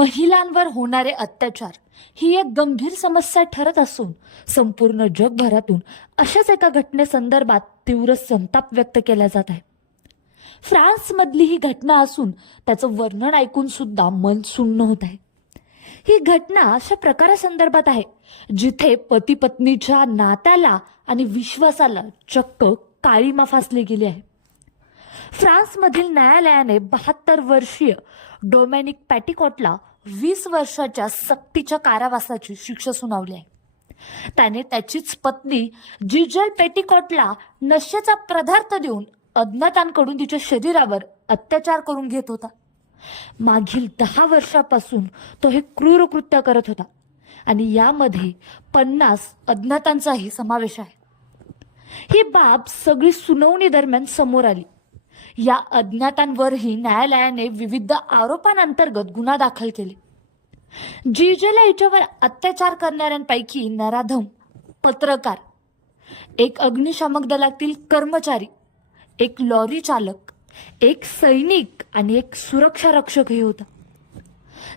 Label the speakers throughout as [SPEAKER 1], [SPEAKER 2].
[SPEAKER 1] महिलांवर होणारे अत्याचार ही एक गंभीर समस्या ठरत असून संपूर्ण जगभरातून अशाच एका घटनेसंदर्भात तीव्र संताप व्यक्त केला जात आहे. फ्रान्समधली ही घटना असून त्याचं वर्णन ऐकून सुद्धा मन सुन्न होत आहे. ही घटना अशा प्रकारासंदर्भात आहे जिथे पती पत्नीच्या नात्याला आणि विश्वासाला चक्क काळीमा फासली गेली आहे. फ्रान्समधील न्यायालयाने बहात्तर वर्षीय डोमॅनिक पॅटिकॉटला वीस वर्षाच्या सक्तीच्या कारावासाची शिक्षा सुनावली आहे. त्याने त्याचीच पत्नी जिजल पेटिकॉटला नशेचा पदार्थ देऊन अज्ञातांकडून तिच्या शरीरावर अत्याचार करून घेत होता. मागील दहा वर्षापासून तो हे क्रूर कृत्य करत होता आणि यामध्ये पन्नास अज्ञातांचाही समावेश आहे. ही बाब सगळी सुनावणी दरम्यान समोर आली. या अज्ञातांवरही न्यायालयाने विविध आरोपांअंतर्गत गुन्हा दाखल केले. जीजेला हिच्यावर अत्याचार करणाऱ्यांपैकी नराधम पत्रकार एक अग्निशामक दलातील कर्मचारी एक लॉरी चालक एक सैनिक आणि एक सुरक्षा रक्षकही होता.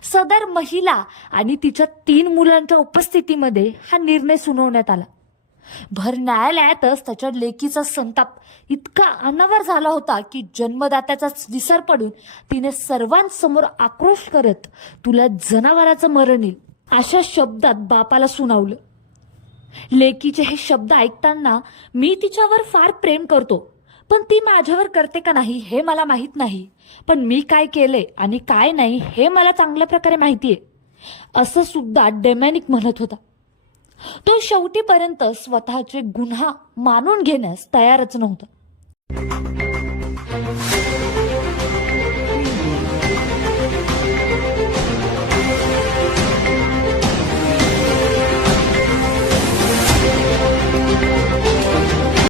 [SPEAKER 1] सदर महिला आणि तिच्या तीन मुलांच्या उपस्थितीमध्ये हा निर्णय सुनावण्यात आला. भर न्यायालयातच त्याच्या लेकीचा संताप इतका अनावर झाला होता की जन्मदात्याचाच विसर पडून तिने सर्वांसमोर आक्रोश करत तुला जनावराचं मरण येईल अशा शब्दात बापाला सुनावलं. लेकीचे हे शब्द ऐकताना मी तिच्यावर फार प्रेम करतो पण ती माझ्यावर करते का नाही हे मला माहीत नाही. पण मी काय केले आणि काय नाही हे मला चांगल्या प्रकारे माहिती आहे असं सुद्धा डेमॅनिक म्हणत होता. तो शेवटीपर्यंत स्वतःचे गुन्हा मानून घेण्यास तयारच नव्हता.